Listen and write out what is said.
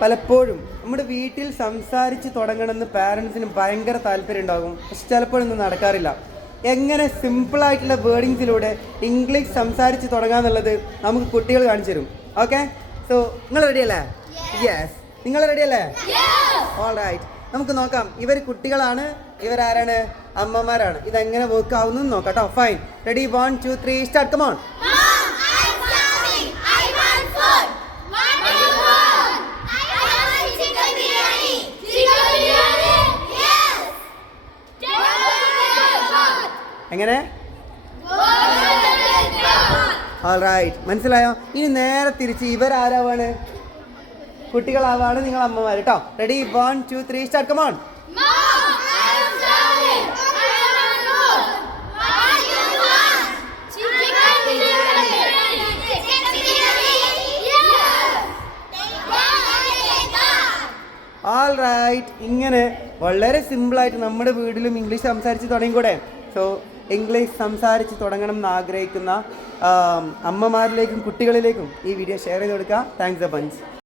പലപ്പോഴും നമ്മുടെ വീട്ടിൽ സംസാരിച്ച് തുടങ്ങണമെന്ന് പാരൻസിന് ഭയങ്കര താല്പര്യം ഉണ്ടാകും, പക്ഷെ ചിലപ്പോഴൊന്നും നടക്കാറില്ല. എങ്ങനെ സിമ്പിളായിട്ടുള്ള വേർഡിങ്സിലൂടെ ഇംഗ്ലീഷ് സംസാരിച്ച് തുടങ്ങാന്നുള്ളത് നമുക്ക് കുട്ടികൾ കാണിച്ചു തരും. ഓക്കെ, സോ നിങ്ങൾ റെഡിയല്ലേ? യെസ്, നിങ്ങൾ റെഡിയല്ലേ? ഓൾ റൈറ്റ്, നമുക്ക് നോക്കാം. ഇവർ കുട്ടികളാണ്, ഇവരാരാണ്? അമ്മമാരാണ്. ഇതെങ്ങനെ വർക്ക് ആവുന്നു നോക്കാം കേട്ടോ. Fine, ready, 1 2 3 start. Come on. എങ്ങനെ? ഓൾ റൈറ്റ്, മനസ്സിലായോ? ഇനി നേരെ തിരിച്ച് ഇവരാരാവാണ്? കുട്ടികളാവാണ് നിങ്ങൾ അമ്മമാർ കേട്ടോ. Ready, 1 2 3 start. Come on. All right, ഇങ്ങനെ വളരെ സിമ്പിളായിട്ട് നമ്മുടെ വീട്ടിലും ഇംഗ്ലീഷ് സംസാരിച്ച് തുടങ്ങിക്കൂടെ? സോ ഇംഗ്ലീഷ് സംസാരിച്ച് തുടങ്ങണം എന്ന് ആഗ്രഹിക്കുന്ന അമ്മമാരിലേക്കും കുട്ടികളിലേക്കും ഈ വീഡിയോ ഷെയർ ചെയ്ത് കൊടുക്കുക. Thanks a bunch.